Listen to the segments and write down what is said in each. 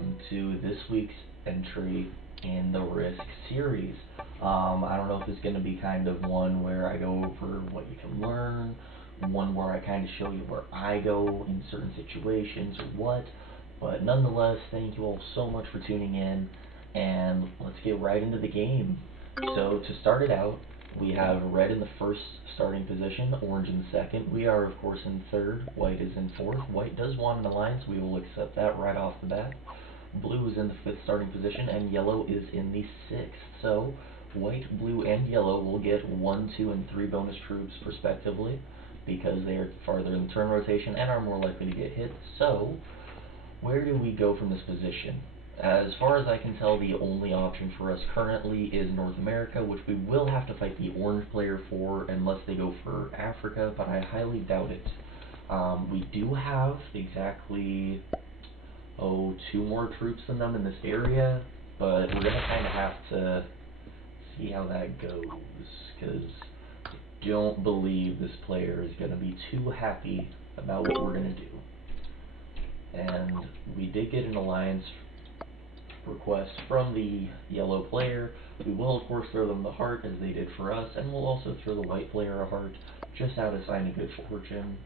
welcome to this week's entry in the Risk series. I don't know if it's going to be kind of one where I go over what you can learn, one where I kind of show you where I go in certain situations or what, but nonetheless, thank you all so much for tuning in, and let's get right into the game. So to start it out, we have red in the first starting position, orange in second. We are, of course, in third. White is in fourth. White does want an alliance. We will accept that right off the bat. Blue is in the fifth starting position, and yellow is in the sixth. So, white, blue, and yellow will get 1, 2, and 3 bonus troops, respectively, because they are farther in the turn rotation and are more likely to get hit. So, where do we go from this position? As far as I can tell, the only option for us currently is North America, which we will have to fight the orange player for unless they go for Africa, but I highly doubt it. We do have exactly, 2 more troops than them in this area, but we're going to kind of have to see how that goes, because I don't believe this player is going to be too happy about what we're going to do. And we did get an alliance request from the yellow player. We will of course throw them the heart as they did for us, and we'll also throw the white player a heart just out of sign of good fortune.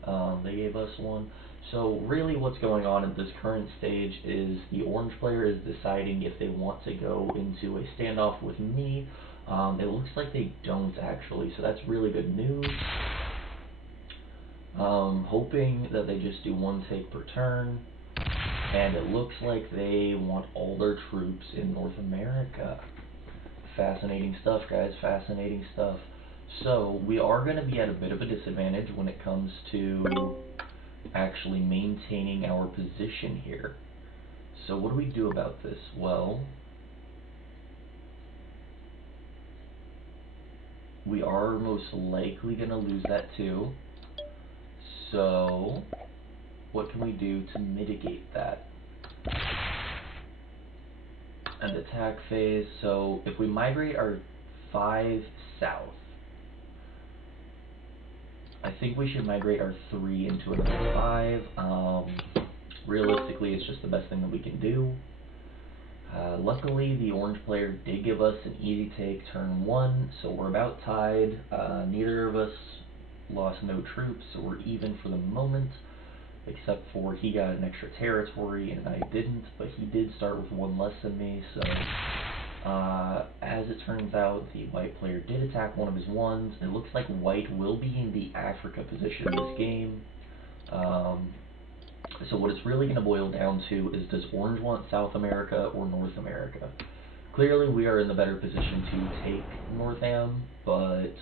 They gave us one. So really what's going on at this current stage is the orange player is deciding if they want to go into a standoff with me. It looks like they don't actually, so that's really good news. Hoping that they just do 1 take per turn. And it looks like they want all their troops in North America. Fascinating stuff, guys, fascinating stuff. So, we are going to be at a bit of a disadvantage when it comes to actually maintaining our position here. So, what do we do about this? Well, we are most likely going to lose that too. So, what can we do to mitigate that? And attack phase, so if we migrate our 5 south, I think we should migrate our 3 into another 5. Realistically, it's just the best thing that we can do. Luckily, the orange player did give us an easy take turn 1, so we're about tied. Neither of us lost no troops, so we're even for the moment. Except for he got an extra territory and I didn't, but he did start with 1 less than me, so as it turns out, the white player did attack one of his ones. It looks like white will be in the Africa position this game. So what it's really going to boil down to is, does orange want South America or North America? Clearly we are in the better position to take Northam, but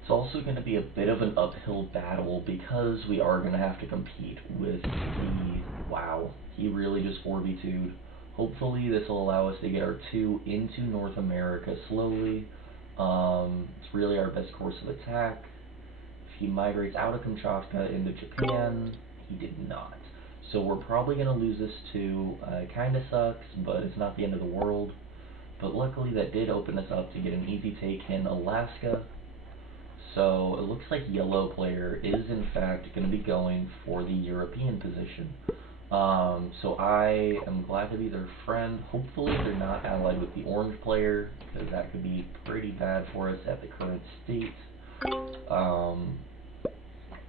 it's also going to be a bit of an uphill battle because we are going to have to compete with the... Wow, he really just 4v2'd. Hopefully this will allow us to get our 2 into North America slowly. It's really our best course of attack. If he migrates out of Kamchatka into Japan, he did not. So we're probably going to lose this too. It kind of sucks, but it's not the end of the world. But luckily that did open us up to get an easy take in Alaska. So it looks like yellow player is in fact going to be going for the European position. So I am glad to be their friend. Hopefully they're not allied with the orange player, because that could be pretty bad for us at the current state.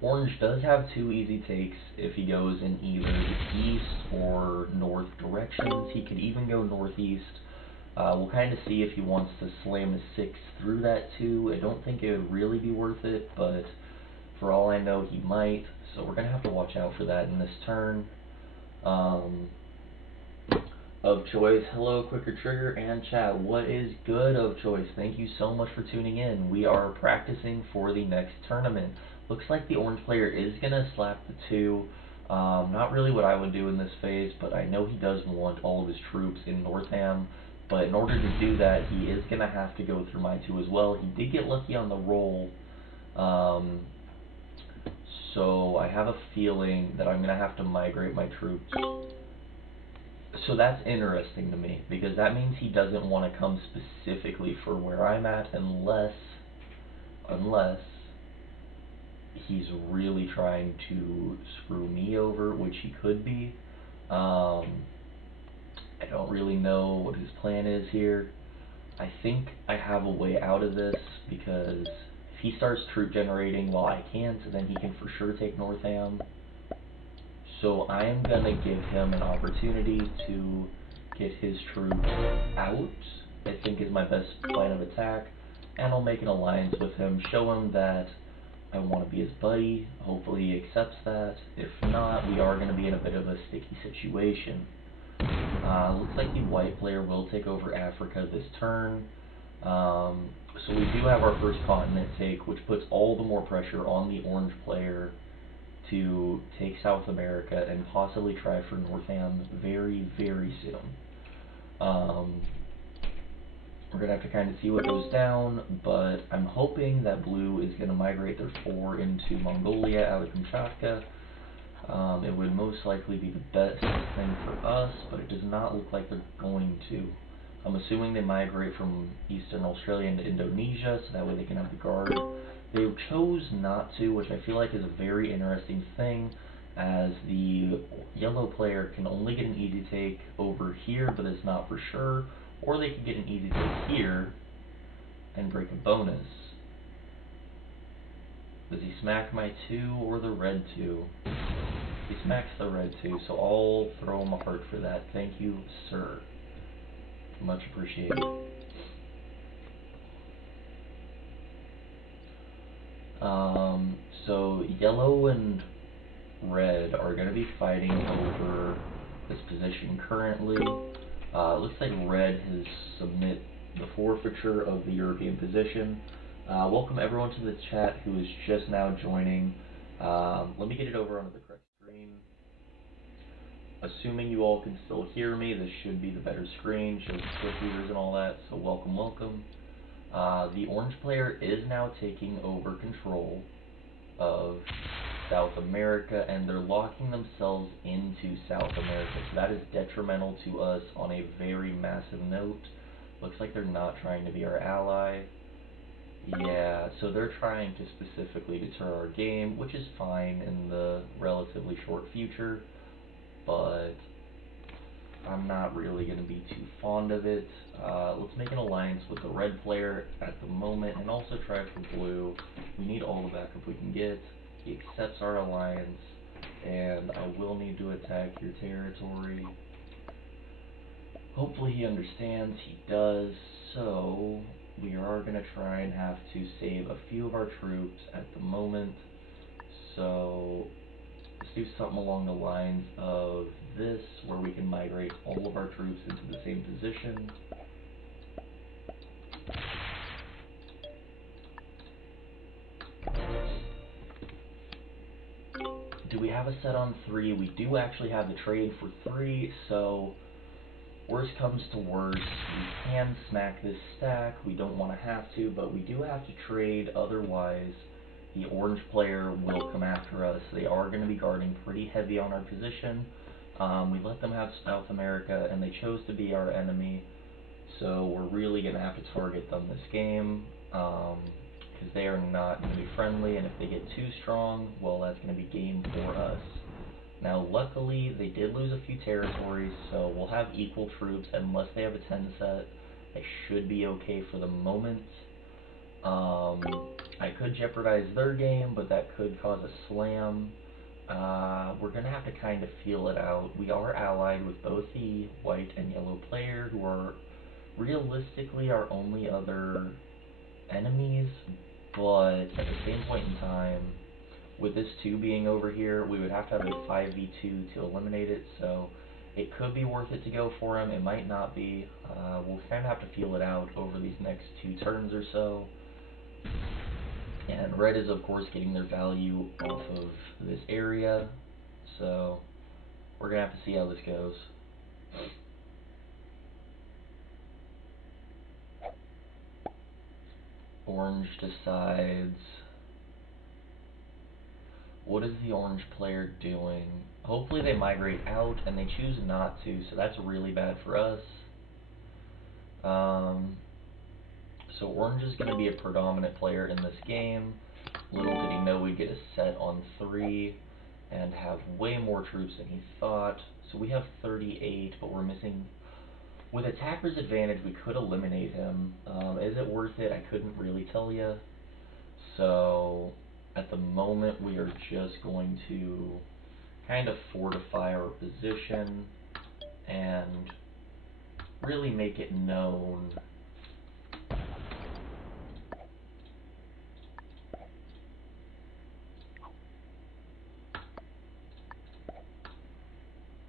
Orange does have 2 easy takes if he goes in either the east or north directions. He could even go northeast. We'll kind of see if he wants to slam a 6 through that too. I don't think it would really be worth it, but for all I know, he might. So we're going to have to watch out for that in this turn. Of Choice, hello, Quicker Trigger, and chat. What is good, Of Choice? Thank you so much for tuning in. We are practicing for the next tournament. Looks like the orange player is going to slap the 2. Not really what I would do in this phase, but I know he does want all of his troops in Northam. But in order to do that, he is going to have to go through my 2 as well. He did get lucky on the roll. So I have a feeling that I'm going to have to migrate my troops. So that's interesting to me, because that means he doesn't want to come specifically for where I'm at unless he's really trying to screw me over, which he could be. I don't really know what his plan is here. I think I have a way out of this because if he starts troop generating while I can't, then he can for sure take Northam. So I am gonna give him an opportunity to get his troops out, I think is my best plan of attack, and I'll make an alliance with him, show him that I want to be his buddy, hopefully he accepts that. If not, we are going to be in a bit of a sticky situation. Looks like the white player will take over Africa this turn. So we do have our first continent take, which puts all the more pressure on the orange player to take South America and possibly try for Northam very, very soon. We're going to have to kind of see what goes down, but I'm hoping that blue is going to migrate their 4 into Mongolia out of Kamchatka. It would most likely be the best thing for us, but it does not look like they're going to. I'm assuming they migrate from Eastern Australia into Indonesia, so that way they can have the guard. They chose not to, which I feel like is a very interesting thing, as the yellow player can only get an easy take over here, but it's not for sure, or they can get an easy take here and break a bonus. Does he smack my 2 or the red 2? He smacks the red 2, so I'll throw him a heart for that. Thank you, sir. Much appreciated. So yellow and red are going to be fighting over this position currently. Looks like red has submit the forfeiture of the European position. Welcome everyone to the chat who is just now joining. Let me get it over onto the correct screen. Assuming you all can still hear me, this should be the better screen, shows click readers and all that, so welcome, welcome. The orange player is now taking over control of South America, and they're locking themselves into South America, so that is detrimental to us on a very massive note. Looks like they're not trying to be our ally. Yeah, so they're trying to specifically deter our game, which is fine in the relatively short future, but I'm not really going to be too fond of it. Let's make an alliance with the red player at the moment, and also try for blue. We need all the backup we can get. He accepts our alliance, and I will need to attack your territory. Hopefully he understands. He does, so we are going to try and have to save a few of our troops at the moment. So let's do something along the lines of this, where we can migrate all of our troops into the same position. Do we have a set on 3? We do actually have the trade for 3, so worst comes to worst, we can smack this stack. We don't want to have to, but we do have to trade, otherwise the orange player will come after us. They are going to be guarding pretty heavy on our position. We let them have South America, and they chose to be our enemy, so we're really going to have to target them this game, because they are not going to be friendly, and if they get too strong, well, that's going to be game for us. Now, luckily, they did lose a few territories, so we'll have equal troops. Unless they have a 10 set, I should be okay for the moment. I could jeopardize their game, but that could cause a slam. We're going to have to kind of feel it out. We are allied with both the white and yellow player, who are realistically our only other enemies, but at the same point in time, with this 2 being over here, we would have to have a 5v2 to eliminate it, so it could be worth it to go for him. It might not be. We'll kind of have to feel it out over these next 2 turns or so. And red is, of course, getting their value off of this area, so we're going to have to see how this goes. Orange decides. What is the orange player doing? Hopefully they migrate out, and they choose not to, so that's really bad for us. So orange is going to be a predominant player in this game. Little did he know we'd get a set on 3 and have way more troops than he thought. So we have 38, but we're missing With attacker's advantage, we could eliminate him. Is it worth it? I couldn't really tell you. So, at the moment, we are just going to kind of fortify our position and really make it known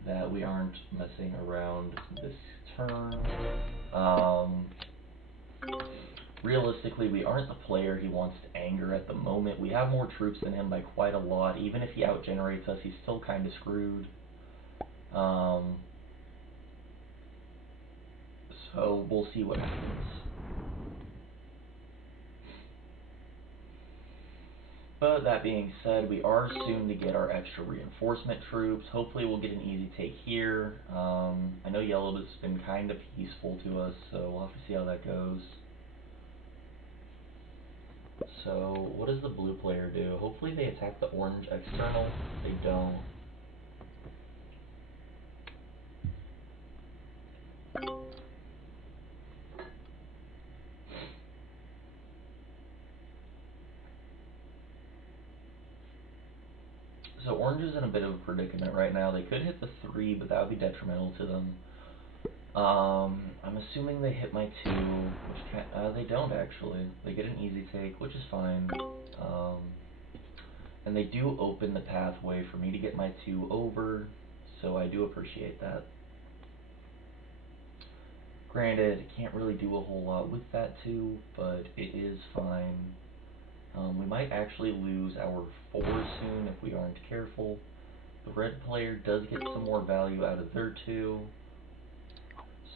that we aren't messing around this turn. Realistically, we aren't the player he wants to anger at the moment. We have more troops than him by quite a lot. Even if he outgenerates us, he's still kind of screwed. So we'll see what happens. But that being said, we are soon to get our extra reinforcement troops. Hopefully we'll get an easy take here. I know yellow has been kind of peaceful to us, so we'll have to see how that goes. So, what does the blue player do? Hopefully they attack the orange external. They don't. So orange is in a bit of a predicament right now. They could hit the 3, but that would be detrimental to them. I'm assuming they hit my 2, which they don't actually. They get an easy take, which is fine. And they do open the pathway for me to get my 2 over, so I do appreciate that. Granted, can't really do a whole lot with that 2, but it is fine. We might actually lose our 4 soon if we aren't careful. The red player does get some more value out of their 2.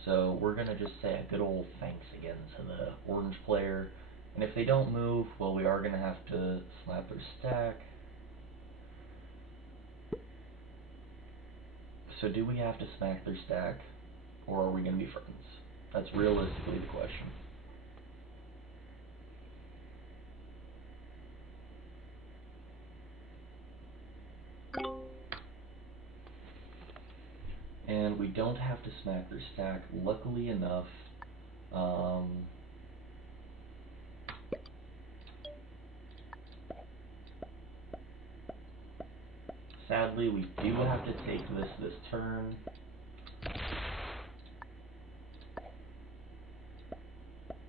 So we're going to just say a good old thanks again to the orange player. And if they don't move, well, we are going to have to slap their stack. So do we have to smack their stack, or are we going to be friends? That's realistically the question. And we don't have to smack their stack, luckily enough. Sadly, we do have to take this turn.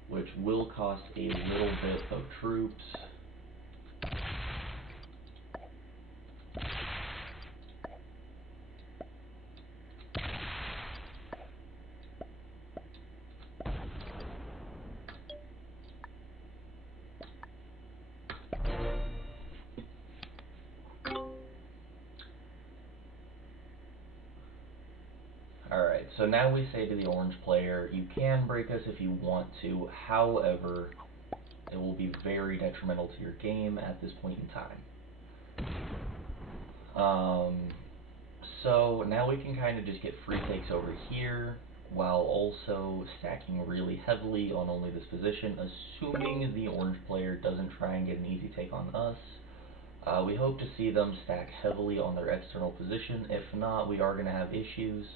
Which will cost a little bit of troops. Alright, so now we say to the orange player, you can break us if you want to, however, it will be very detrimental to your game at this point in time. So now we can kind of just get free takes over here, while also stacking really heavily on only this position, assuming the orange player doesn't try and get an easy take on us. We hope to see them stack heavily on their external position. If not, we are going to have issues.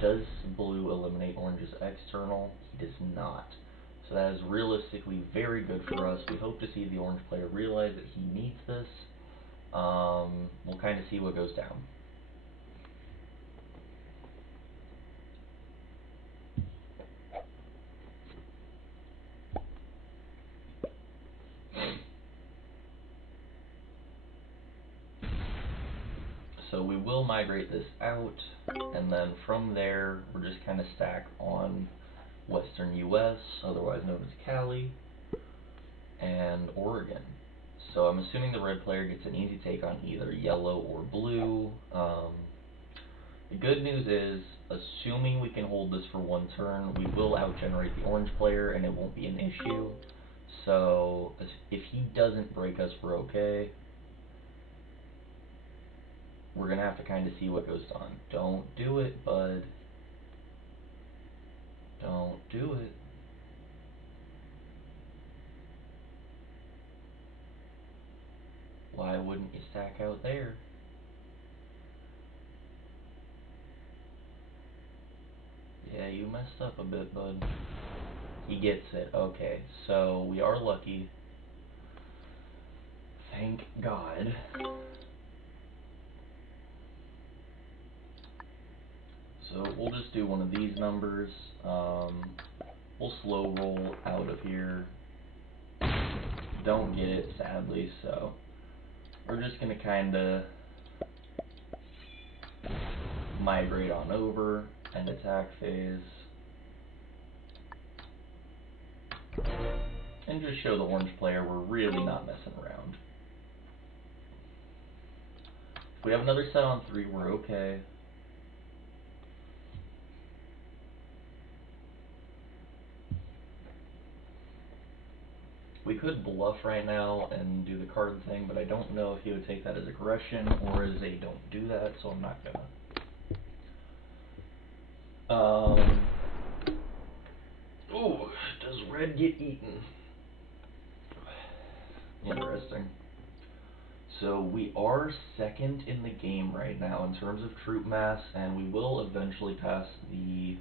Does blue eliminate orange's external? He does not. So that is realistically very good for us. We hope to see the orange player realize that he needs this. We'll kind of see what goes down. So we will migrate this out, and then from there, we're just kind of stack on Western US, otherwise known as Cali, and Oregon. So I'm assuming the red player gets an easy take on either yellow or blue. The good news is, assuming we can hold this for one turn, we will outgenerate the orange player, and it won't be an issue. So if he doesn't break us, we're okay. We're going to have to kind of see what goes on. Don't do it, bud. Don't do it. Why wouldn't you stack out there? Yeah, you messed up a bit, bud. He gets it. Okay, so we are lucky. Thank God. So we'll just do one of these numbers. We'll slow roll out of here. Don't get it, sadly, so we're just gonna kinda migrate on over and attack phase. And just show the orange player we're really not messing around. If we have another set on 3, we're okay. We could bluff right now and do the card thing, but I don't know if he would take that as aggression or as a don't do that, so I'm not gonna. Ooh, does red get eaten? Interesting. So we are second in the game right now in terms of troop mass, and we will eventually pass the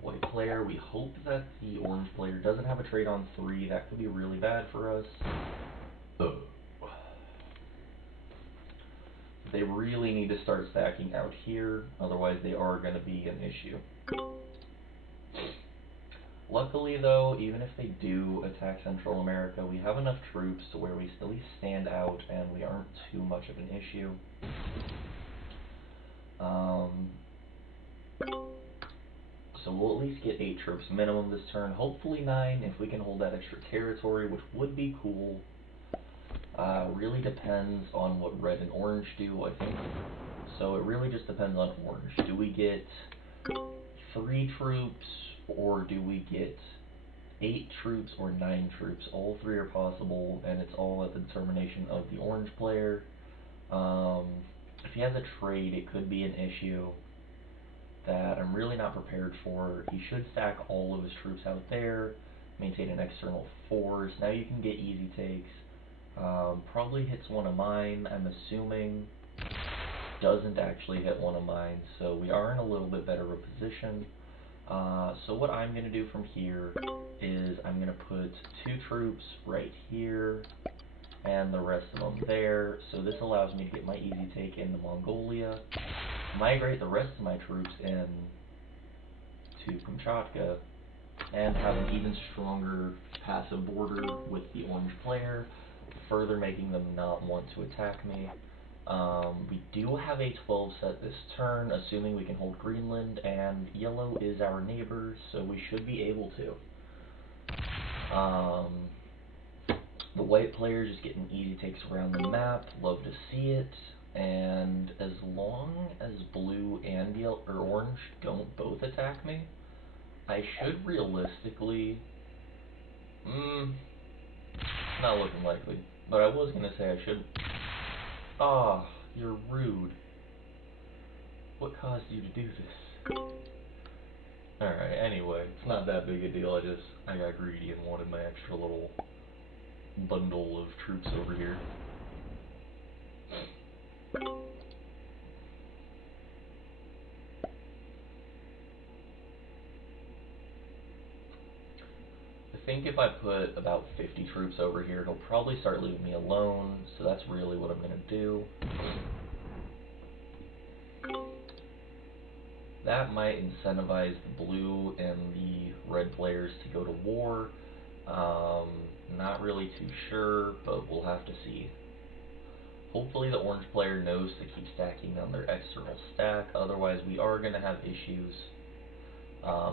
white player. We hope that the orange player doesn't have a trade on 3. That could be really bad for us. They really need to start stacking out here, otherwise they are going to be an issue. Luckily though, even if they do attack Central America, we have enough troops to where we still at least stand out and we aren't too much of an issue. So we'll at least get 8 troops minimum this turn, hopefully 9 if we can hold that extra territory, which would be cool. Really depends on what red and orange do, I think. So it really just depends on orange. Do we get 3 troops, or do we get 8 troops or 9 troops? All 3 are possible, and it's all at the determination of the orange player. If he has a trade, it could be an issue that I'm really not prepared for. He should stack all of his troops out there, maintain an external force. Now you can get easy takes. Probably hits one of mine, I'm assuming. Doesn't actually hit one of mine, so we are in a little bit better of a position. So what I'm going to do from here is I'm going to put 2 troops right here and the rest of them there. So this allows me to get my easy take into Mongolia, migrate the rest of my troops in to Kamchatka, and have an even stronger passive border with the orange player, further making them not want to attack me. We do have a 12 set this turn, assuming we can hold Greenland, and yellow is our neighbor, so we should be able to. The white players just getting easy takes around the map, love to see it, and as long as blue and yellow or orange don't both attack me, I should realistically, not looking likely, but I was gonna say I should. Ah, you're rude. What caused you to do this? Alright, anyway, it's not that big a deal, I got greedy and wanted my extra little bundle of troops over here. I think if I put about 50 troops over here, he'll probably start leaving me alone, so that's really what I'm gonna do. That might incentivize the blue and the red players to go to war. Not really too sure, but we'll have to see. Hopefully the orange player knows to keep stacking on their external stack, otherwise we are going to have issues.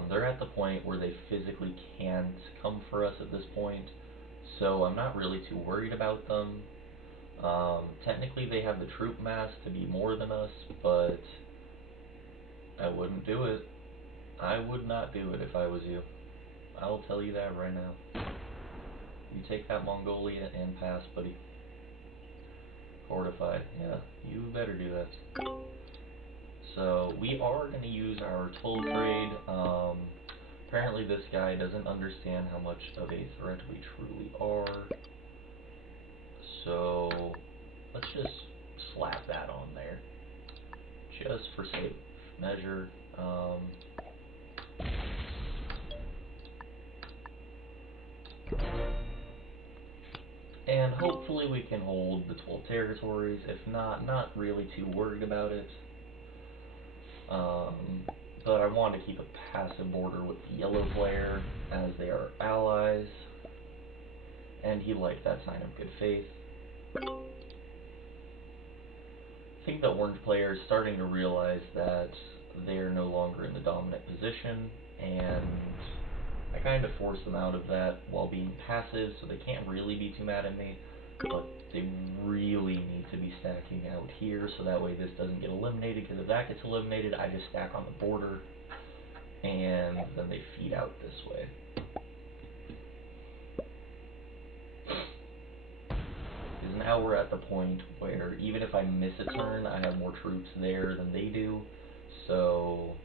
They're at the point where they physically can't come for us at this point, so I'm not really too worried about them. Technically they have the troop mass to be more than us, but I wouldn't do it. I would not do it if I was you. I'll tell you that right now. You take that Mongolia and pass, buddy. Fortified, yeah, you better do that. So, we are going to use our toll trade. Apparently this guy doesn't understand how much of a threat we truly are. So, let's just slap that on there. Just for safe measure. hopefully we can hold the 12 territories. If not, not really too worried about it. But I want to keep a passive border with the yellow player, as they are allies. And he liked that sign of good faith. I think the orange player is starting to realize that they're no longer in the dominant position, and I kind of force them out of that while being passive, so they can't really be too mad at me, but they really need to be stacking out here, so that way this doesn't get eliminated, because if that gets eliminated, I just stack on the border, and then they feed out this way. Because now we're at the point where even if I miss a turn, I have more troops there than they do, so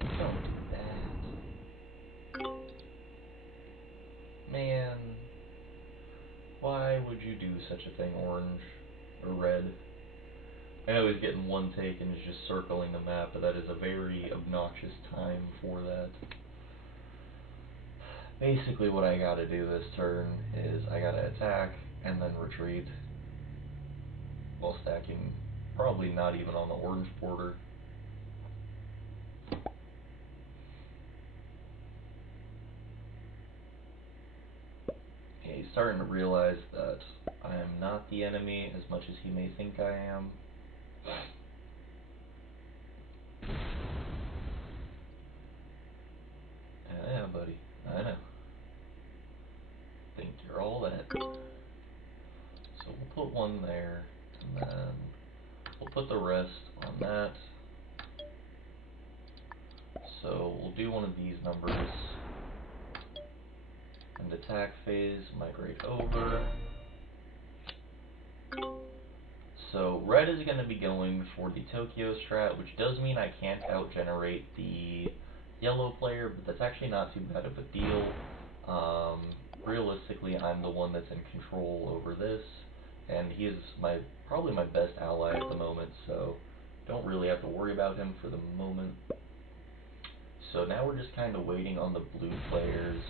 don't do that. Man, why would you do such a thing, orange or red? I know he's getting one take and is just circling the map, but that is a very obnoxious time for that. Basically what I gotta do this turn is I gotta attack and then retreat while stacking probably not even on the orange border. Yeah, he's starting to realize that I am not the enemy as much as he may think I am. Yeah, buddy, I know. Think you're all that. So we'll put one there, and then we'll put the rest on that. So we'll do one of these numbers. And attack phase, migrate over. So red is going to be going for the Tokyo strat, which does mean I can't outgenerate the yellow player, but that's actually not too bad of a deal. Realistically, I'm the one that's in control over this, and he is probably my best ally at the moment, so don't really have to worry about him for the moment. So now we're just kind of waiting on the blue players,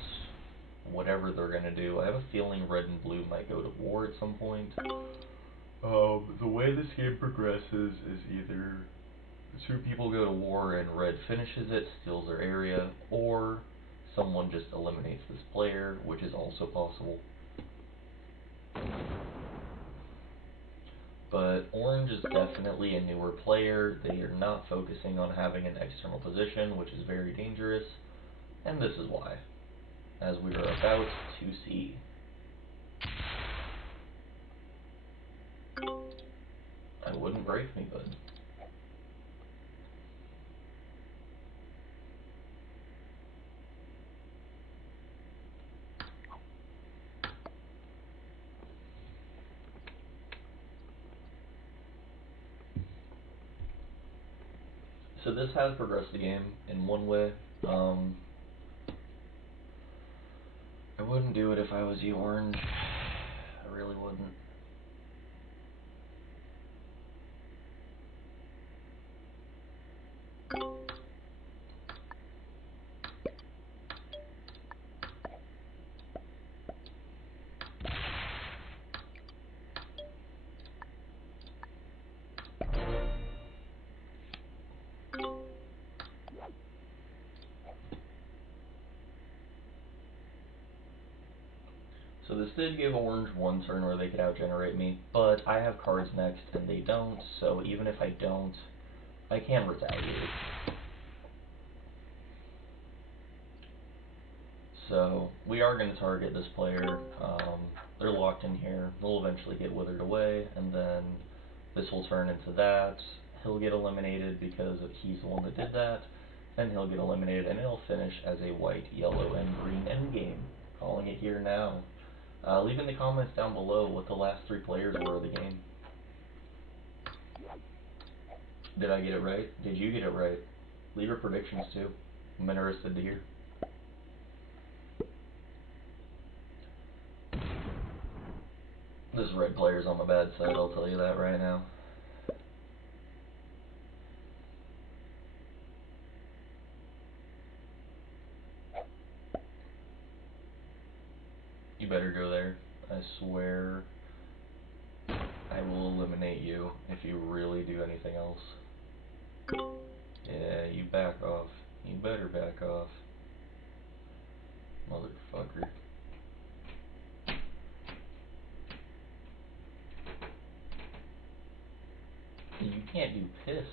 whatever they're going to do. I have a feeling red and blue might go to war at some point. The way this game progresses is either two people go to war and red finishes it, steals their area, or someone just eliminates this player, which is also possible. But orange is definitely a newer player. They are not focusing on having an external position, which is very dangerous, and this is why, as we are about to see. I wouldn't break me, bud. So this has progressed the game in one way. I wouldn't do it if I was you, orange. I really wouldn't. So this did give orange one turn where they could outgenerate me, but I have cards next and they don't, so even if I don't, I can retaliate. So we are going to target this player. They're locked in here. They'll eventually get withered away, and then this will turn into that. He'll get eliminated because he's the one that did that, and he'll get eliminated, and it'll finish as a white, yellow, and green endgame. Calling it here now. Leave in the comments down below what the last three players were of the game. Did I get it right? Did you get it right? Leave your predictions too. I'm interested to hear. This red player's on the bad side, I'll tell you that right now. You better go there. swear I will eliminate you if you really do anything else. Yeah, you back off. You better back off. Motherfucker. You can't do piss.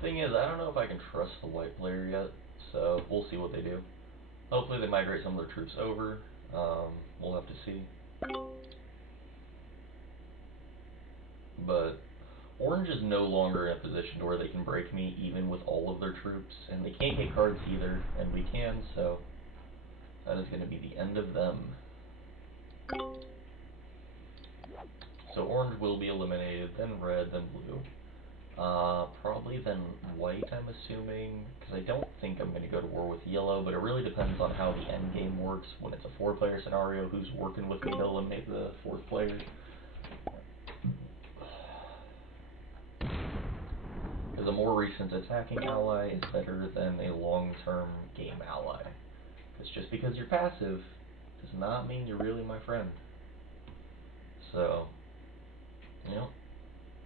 Thing is, I don't know if I can trust the white player yet, so we'll see what they do. Hopefully they migrate some of their troops over. We'll have to see. But Orange is no longer in a position to where they can break me even with all of their troops, and they can't get cards either, and we can, so that is going to be the end of them. So Orange will be eliminated, then Red, then Blue. Probably then White, I'm assuming, because I don't think I'm going to go to war with Yellow, but it really depends on how the end game works. When it's a 4-player scenario, who's working with me to eliminate the 4th player. Because a more recent attacking ally is better than a long-term game ally. Because just because you're passive does not mean you're really my friend. So, you know,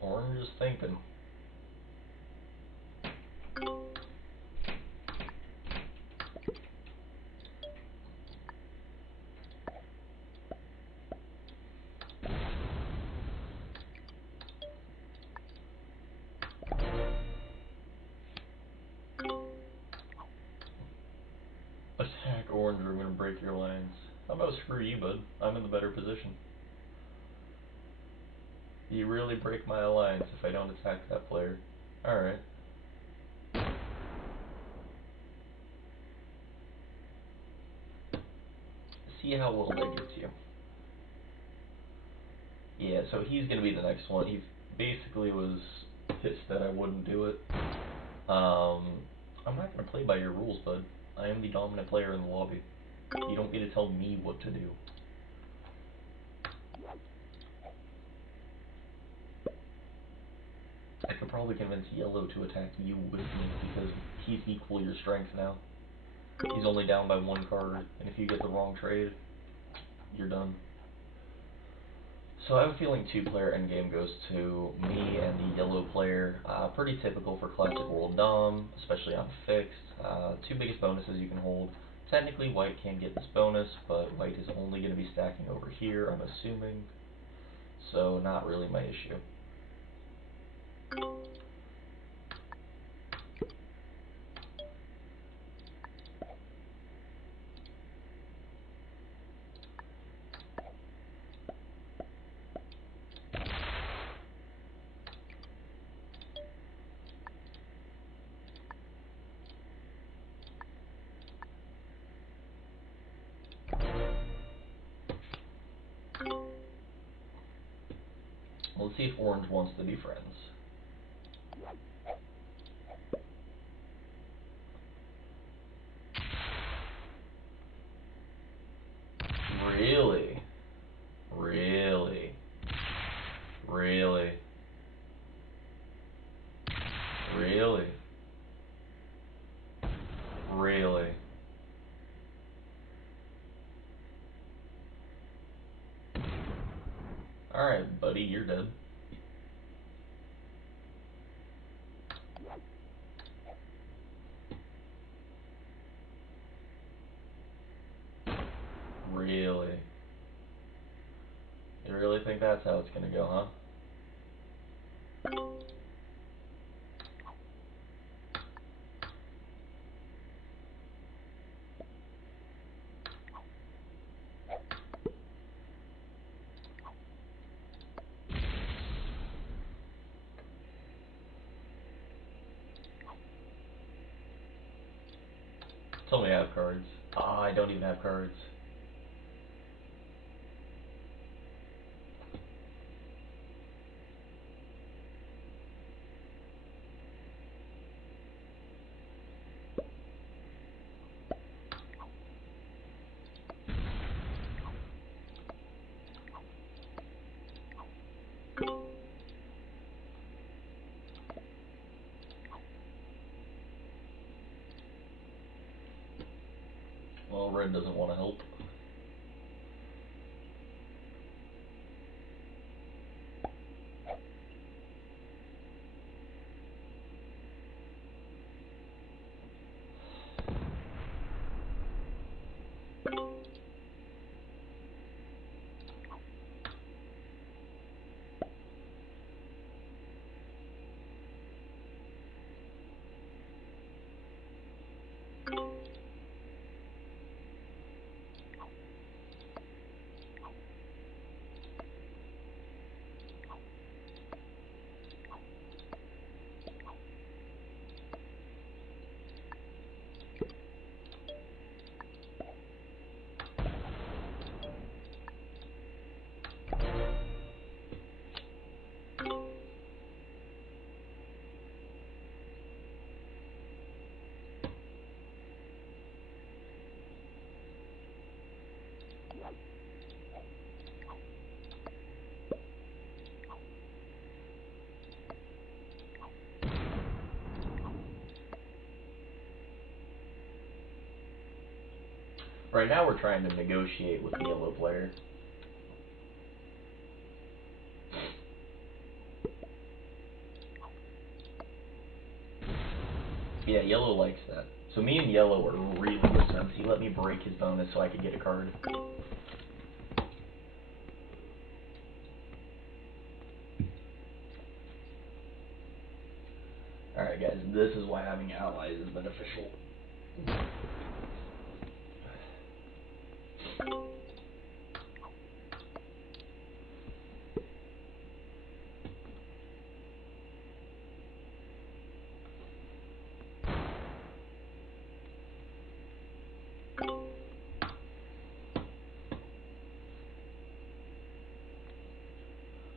Orange is thinking. Attack Orange, or I'm going to break your lines. I'm going to screw you, bud. I'm in the better position. You really break my alliance if I don't attack that player. Alright. See how well that gets you. Yeah, so he's going to be the next one. He basically was pissed that I wouldn't do it. I'm not going to play by your rules, bud. I am the dominant player in the lobby. You don't get to tell me what to do. I could probably convince Yellow to attack you with me, because he's equal your strength now. He's only down by 1 card, and if you get the wrong trade, you're done. So I have a feeling 2-player endgame goes to me and the Yellow player. Pretty typical for Classic World Dom, especially on fixed. 2 biggest bonuses you can hold. Technically White can get this bonus, but White is only going to be stacking over here, I'm assuming. So not really my issue. Let's see if Orange wants to be friends. Really? Really? Really? Really? Really? Alright, buddy, you're dead. Really? You really think that's how it's gonna go, huh? Tell me I have cards. Ah, I don't even have cards. Well, red doesn't want to help. Right now we're trying to negotiate with the yellow player. Yeah, yellow likes that. So me and yellow are really good friends. He let me break his bonus so I could get a card. Alright guys, this is why having allies is beneficial.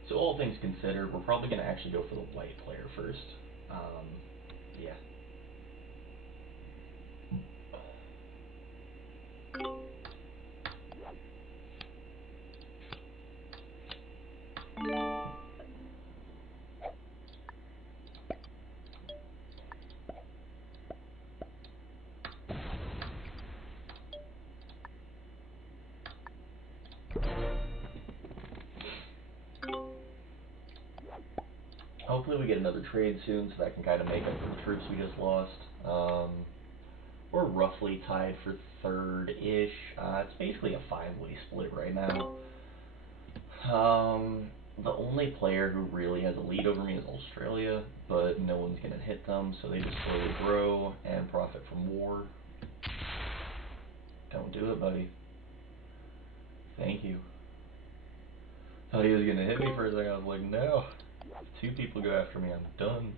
So all things considered, we're probably going to actually go for the white player first. Yeah. Hopefully we get another trade soon so that can kind of make up for the troops we just lost. We're roughly tied for third-ish. It's basically a 5-way split right now. The only player who really has a lead over me is Australia, but no one's going to hit them, so they just slowly grow and profit from war. Don't do it, buddy. Thank you. Thought he was going to hit me for a second. I was like, no. Two people go after me, I'm done.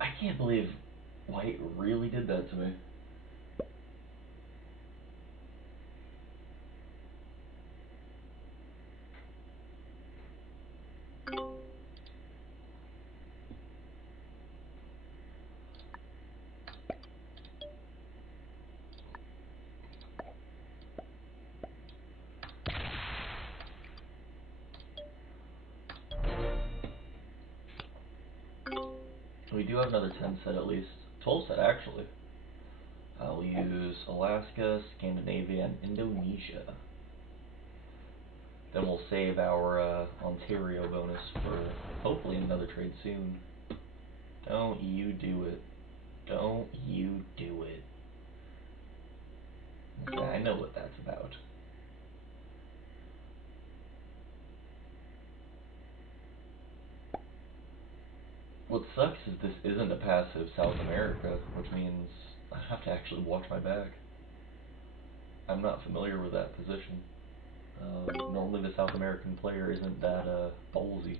I can't believe White really did that to me. We do have another 10 set at least. 12 set actually. I'll use Alaska, Scandinavia, and Indonesia. Then we'll save our Ontario bonus for hopefully another trade soon. Don't you do it. Don't you do it. I know what that's about. What sucks is this isn't a passive South America, which means I have to actually watch my back. I'm not familiar with that position. Normally the South American player isn't that ballsy.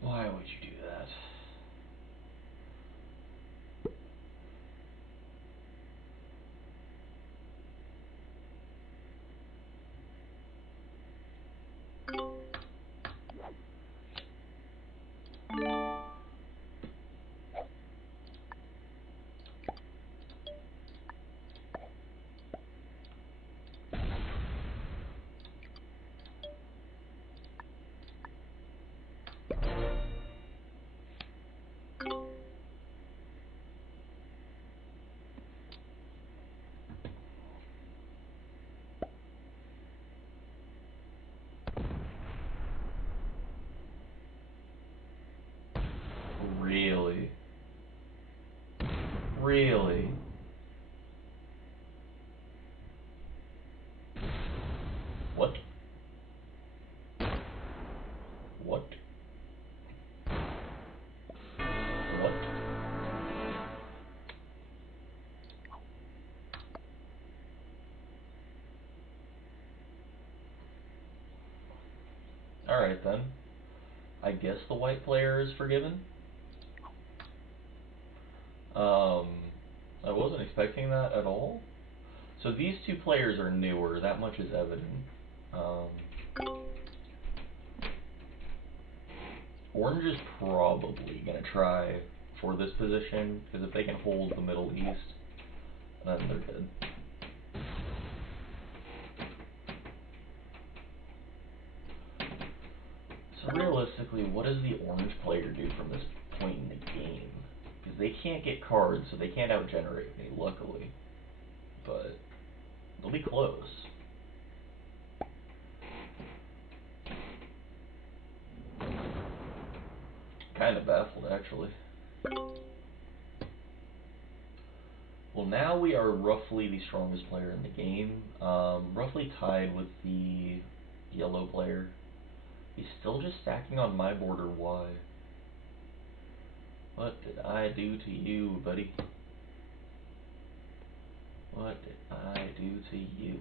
Why would you do that? Really? Really? What? What? What? Alright then. I guess the white player is forgiven. I wasn't expecting that at all. So these two players are newer, that much is evident. Orange is probably going to try for this position, because if they can hold the Middle East, then they're good. So realistically, what does the orange player do from this point in the game? Because they can't get cards, so they can't outgenerate me, luckily. But they'll be close. Kind of baffled, actually. Well, now we are roughly the strongest player in the game, roughly tied with the yellow player. He's still just stacking on my border. Why? What did I do to you, buddy? What did I do to you?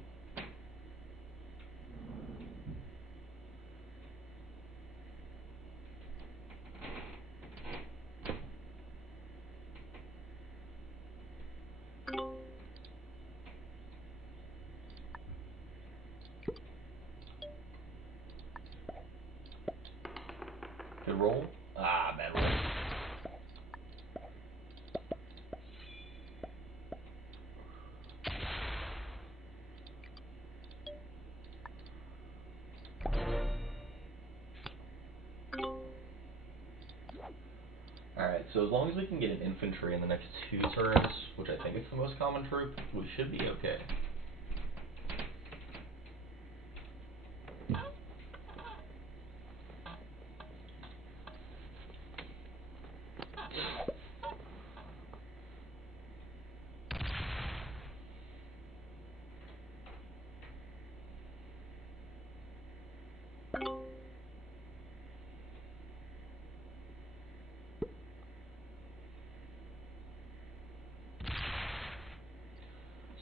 Good roll? Ah, bad roll. Alright, so as long as we can get an infantry in the next 2 turns, which I think is the most common troop, we should be okay.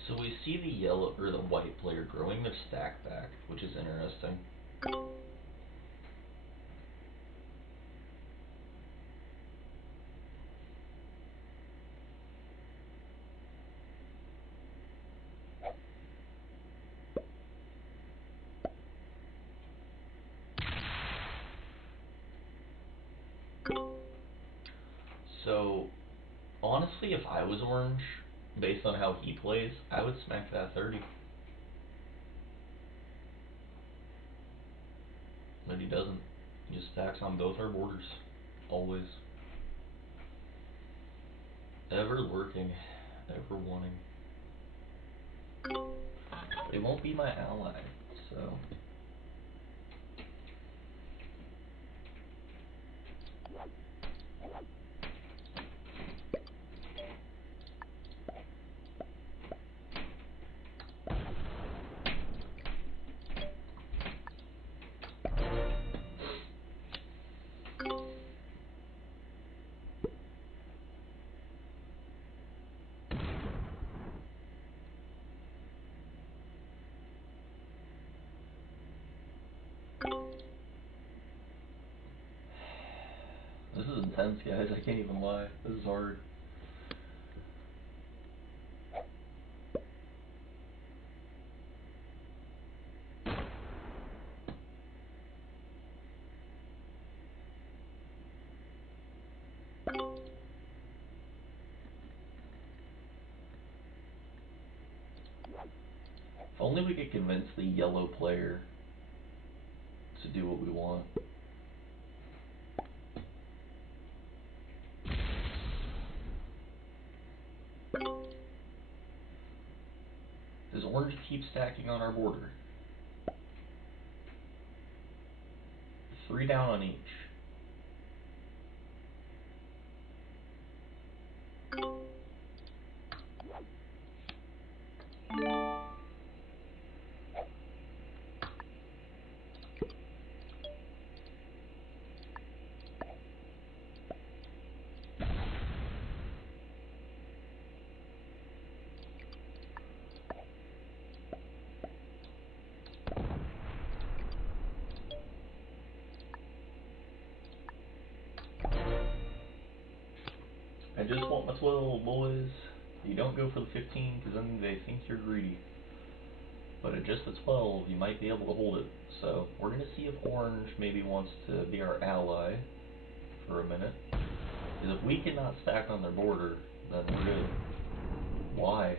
So we see the yellow or the white player growing their stack back, which is interesting. So honestly, if I was orange, based on how he plays, I would smack that 30. But he doesn't. He just stacks on both our borders. Always. Ever lurking. Ever wanting. They won't be my ally, so... This is intense, guys. I can't even lie. This is hard. If only we could convince the yellow player to do what we want. Does orange keep stacking on our border? 3 down on each. I just want my 12, boys. You don't go for the 15 because then they think you're greedy. But at just the 12, you might be able to hold it. So we're going to see if orange maybe wants to be our ally for a minute. Because if we cannot stack on their border, then we're good. Why?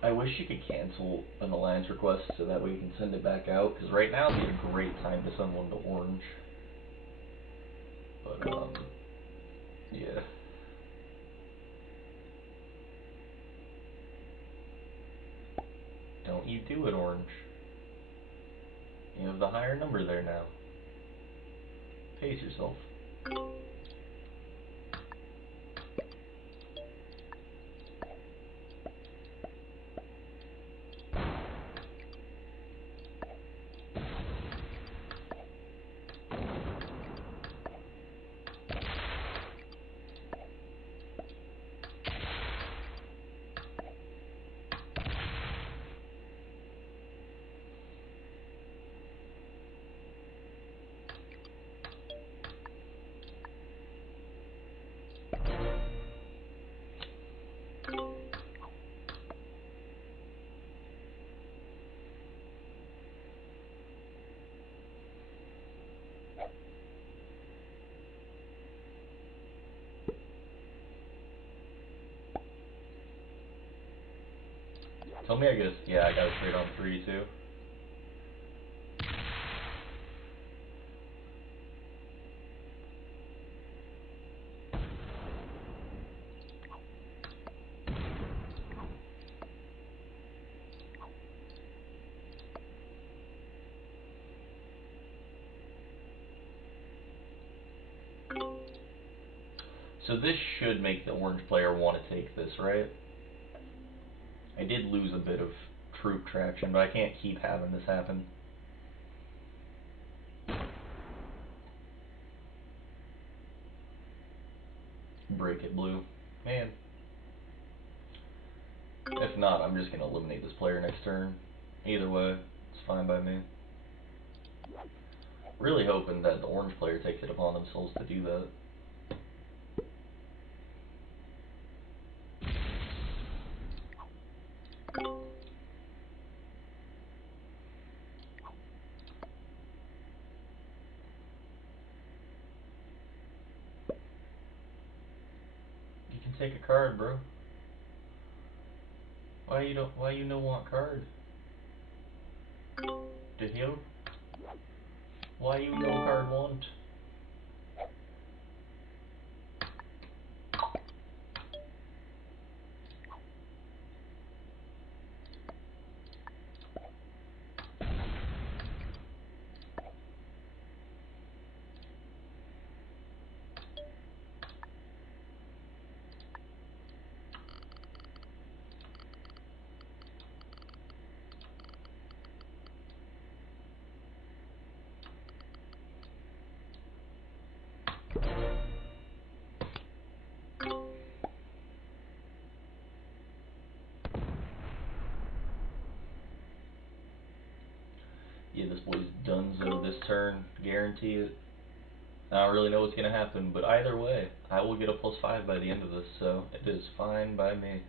I wish you could cancel an alliance request so that way you can send it back out, because right now would be a great time to send one to orange. But, yeah. Don't you do it, orange. You have the higher number there now. Pace yourself. Tell me I guess, yeah, I got it straight on 3 too. So this should make the orange player want to take this, right? I did lose a bit of troop traction, but I can't keep having this happen. Break it, blue. Man, if not, I'm just going to eliminate this player next turn. Either way, it's fine by me. Really hoping that the orange player takes it upon themselves to do that. You can take a card, bro. Why you no want card? To heal? Why you no card want? Yeah, this boy's donezo this turn, guarantee it. I don't really know what's going to happen, but either way, I will get a +5 by the end of this, so it is fine by me.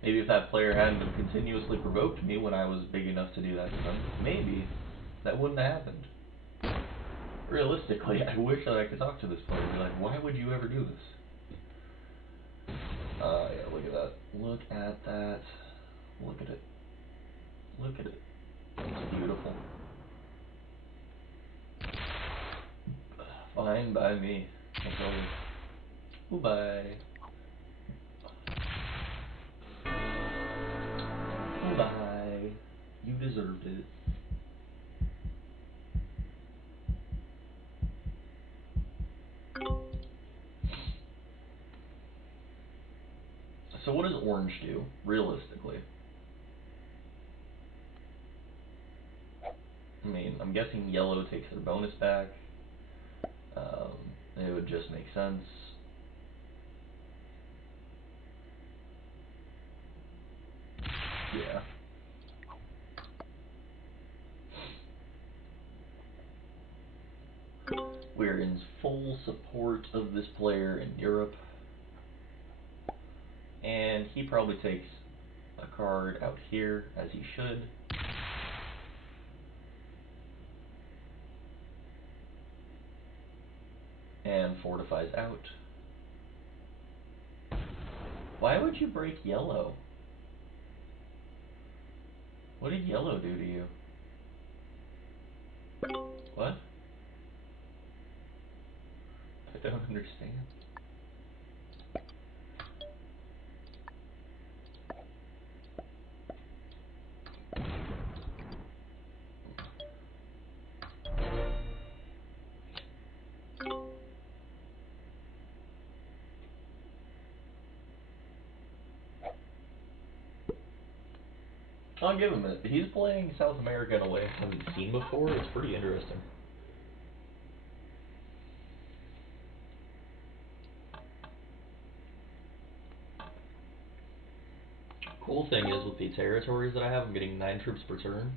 Maybe if that player hadn't have continuously provoked me when I was big enough to do that to them, maybe that wouldn't have happened. Realistically, I wish that I could talk to this player and be like, why would you ever do this? Yeah, look at that. Look at that. Look at it. Look at it. It's beautiful. Fine by me. I'll tell you. Bye. Bye. You deserved it. So what does orange do, realistically? I mean, I'm guessing yellow takes their bonus back. It would just make sense. Yeah. We're in full support of this player in Europe. And he probably takes a card out here, as he should. And fortifies out. Why would you break yellow? What did yellow do to you? What? I don't understand. I'll give him it. He's playing South America in a way I haven't seen before. It's pretty interesting. Cool thing is with the territories that I have, I'm getting 9 troops per turn.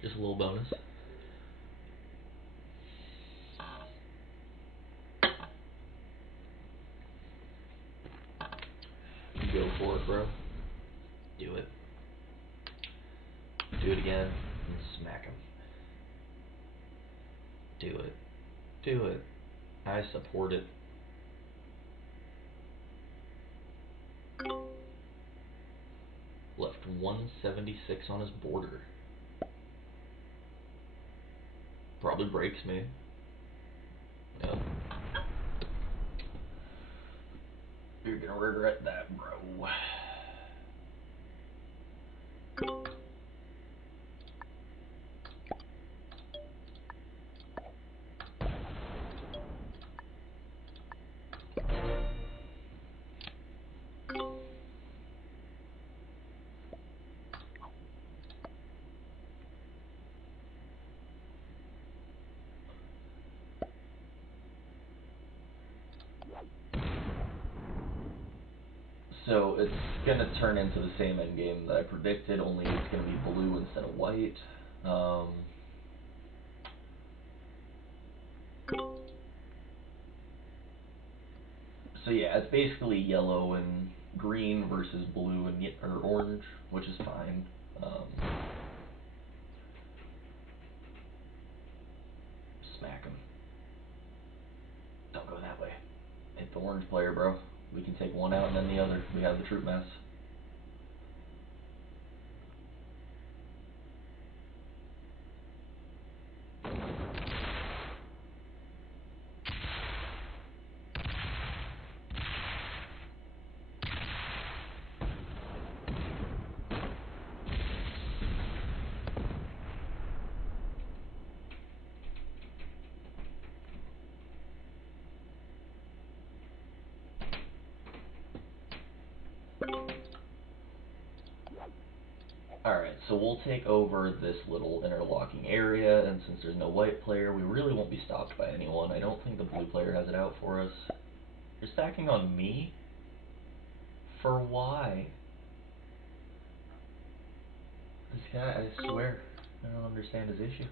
Just a little bonus. Go for it, bro. Do it. Do it again and smack him. Do it. Do it. I support it. Left 176 on his border. Probably breaks me. Yep. You're gonna regret that, bro. So it's gonna turn into the same endgame that I predicted, only it's gonna be blue instead of white. So yeah, it's basically yellow and green versus blue and or orange, which is fine. Smack him. Don't go that way. Hit the orange player, bro. We can take one out and then the other. We have the troop mass. Alright, so we'll take over this little interlocking area, and since there's no white player, we really won't be stopped by anyone. I don't think the blue player has it out for us. You're stacking on me? For why? This guy, I swear, I don't understand his issue.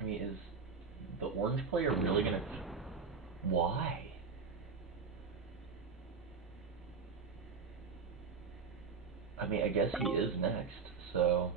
I mean, is the orange player really gonna... Why? I mean, I guess he is next, so...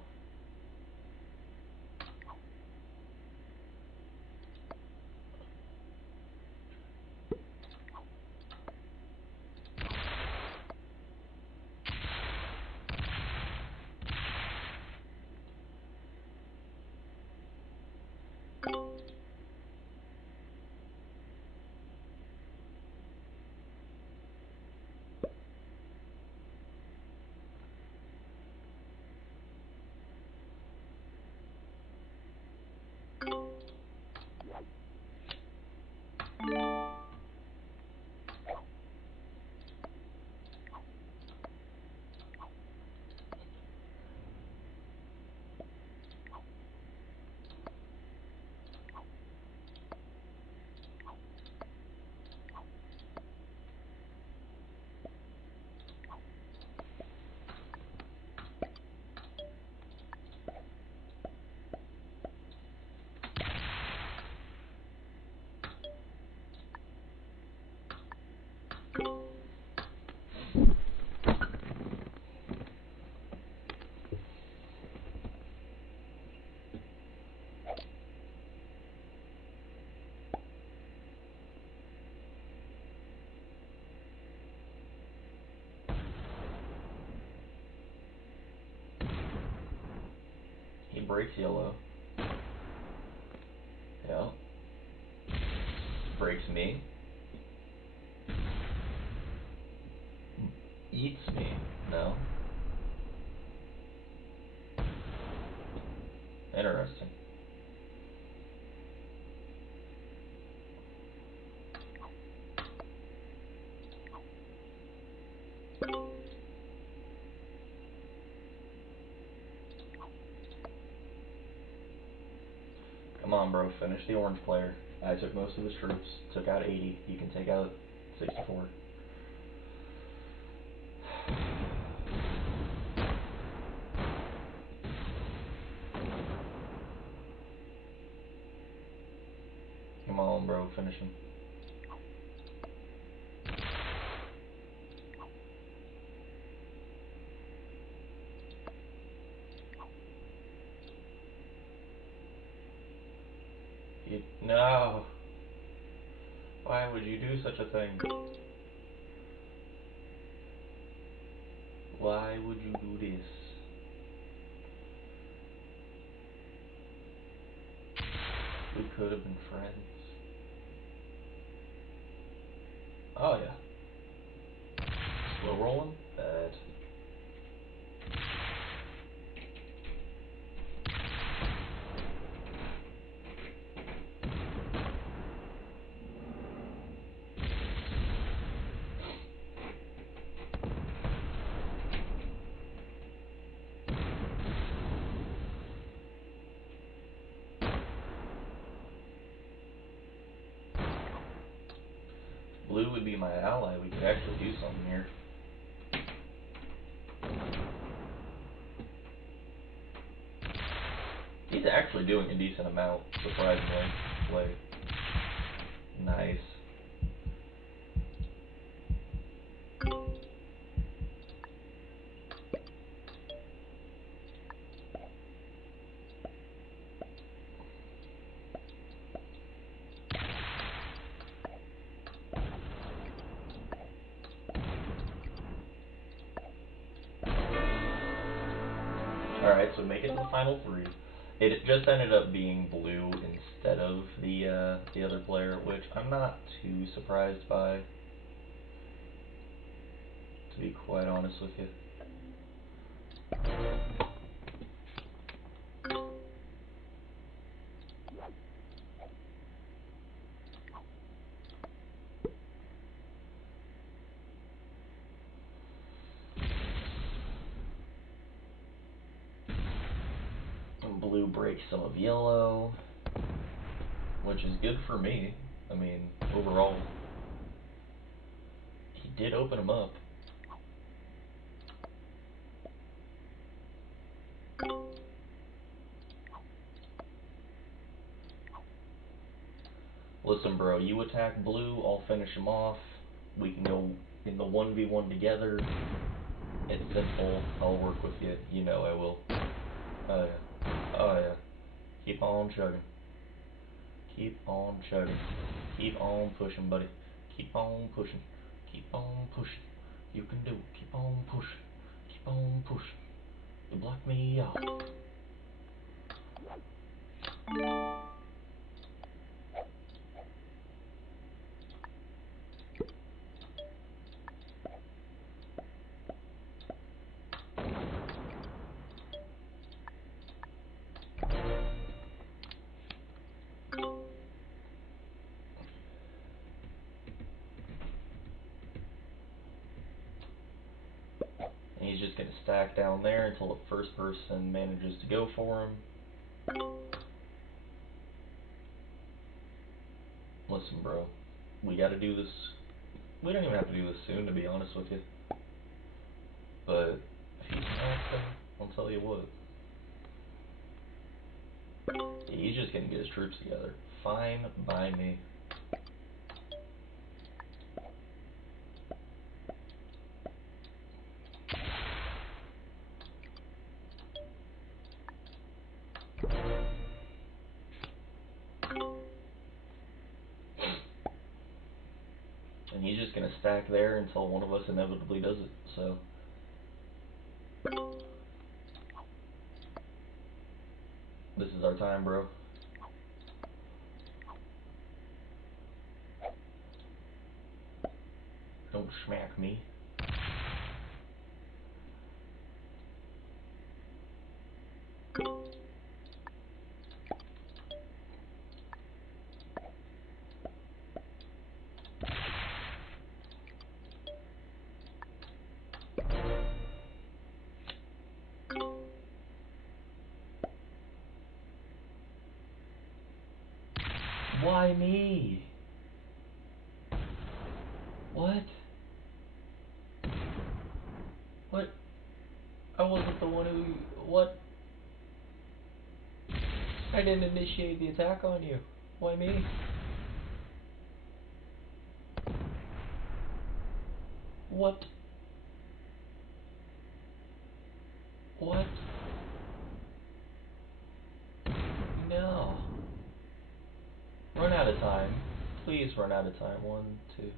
He breaks yellow. Yeah. Breaks me. Eats me. No. Interesting. Come on, bro. Finish the orange player. I took most of his troops. Took out 80. You can take out 64. Come on, bro. Finish him. No. Why would you do such a thing? Why would you do this? We could have been friends. Oh yeah. Slow rolling? Bad. Blue would be my ally. We could actually do something here. He's actually doing a decent amount, surprisingly. Like, nice. Alright, so make it to the final three. It just ended up being blue instead of the other player, which I'm not too surprised by, to be quite honest with you. And blue breaks some of yellow, which is good for me. I mean, overall, he did open him up. Listen, bro, you attack blue, I'll finish him off. We can go in the 1v1 together. It's simple. I'll work with you. You know I will. Oh yeah. Oh yeah. Keep on chugging. Keep on chugging. Keep on pushing, buddy. Keep on pushing. Keep on pushing. You can do it. Keep on pushing. Keep on pushing. You block me off. And he's just going to stack down there until the first person manages to go for him. Listen, bro, we got to do this. We don't even have to do this soon, to be honest with you. But if he's not, I'll tell you what. He's just going to get his troops together. Fine by me. And he's just going to stack there until one of us inevitably does it, so. This is our time, bro. Don't smack me. Why me? What? What? I wasn't the one who... What? I didn't initiate the attack on you. Why me? What? What? No. Run out of time. Please run out of time. 1, 2...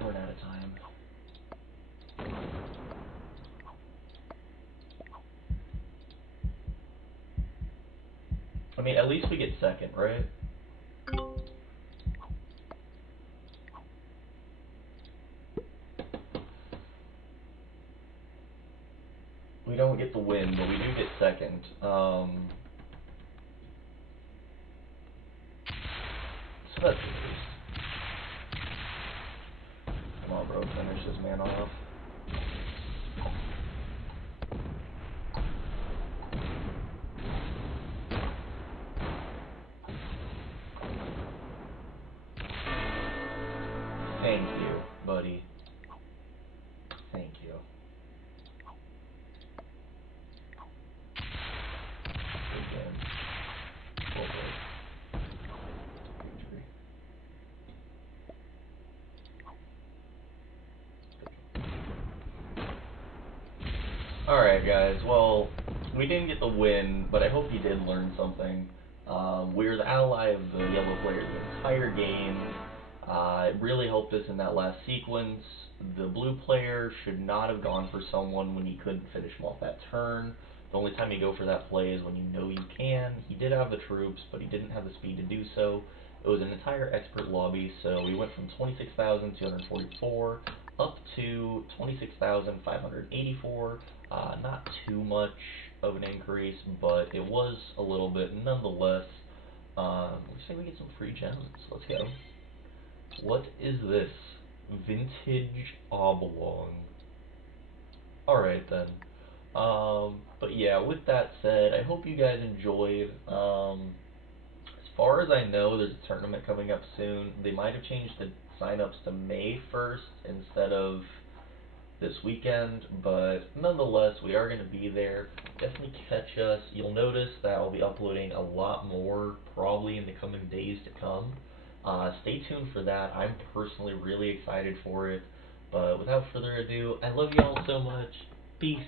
Run out of time. I mean, at least we get second, right? We don't get the win, but we do get second. So that's at least. Come on, bro, finish this man off. Thank you, buddy. Thank you. Good game. Well played. Victory. Alright, guys. Well, we didn't get the win, but I hope you did learn something. We're the ally of the yellow player the entire game. It really helped us in that last sequence. The blue player should not have gone for someone when he couldn't finish him off that turn. The only time you go for that play is when you know you can. He did have the troops, but he didn't have the speed to do so. It was an entire expert lobby, so we went from 26,244 up to 26,584. Not too much of an increase, but it was a little bit nonetheless. Looks like we get some free gems. Let's go. What is this? Vintage Oblong. Alright then. But yeah, with that said, I hope you guys enjoyed. As far as I know, there's a tournament coming up soon. They might have changed the sign-ups to May 1st instead of this weekend, but nonetheless, we are going to be there. Definitely catch us. You'll notice that I'll be uploading a lot more probably in the coming days to come. Stay tuned for that. I'm personally really excited for it. But without further ado, I love you all so much. Peace.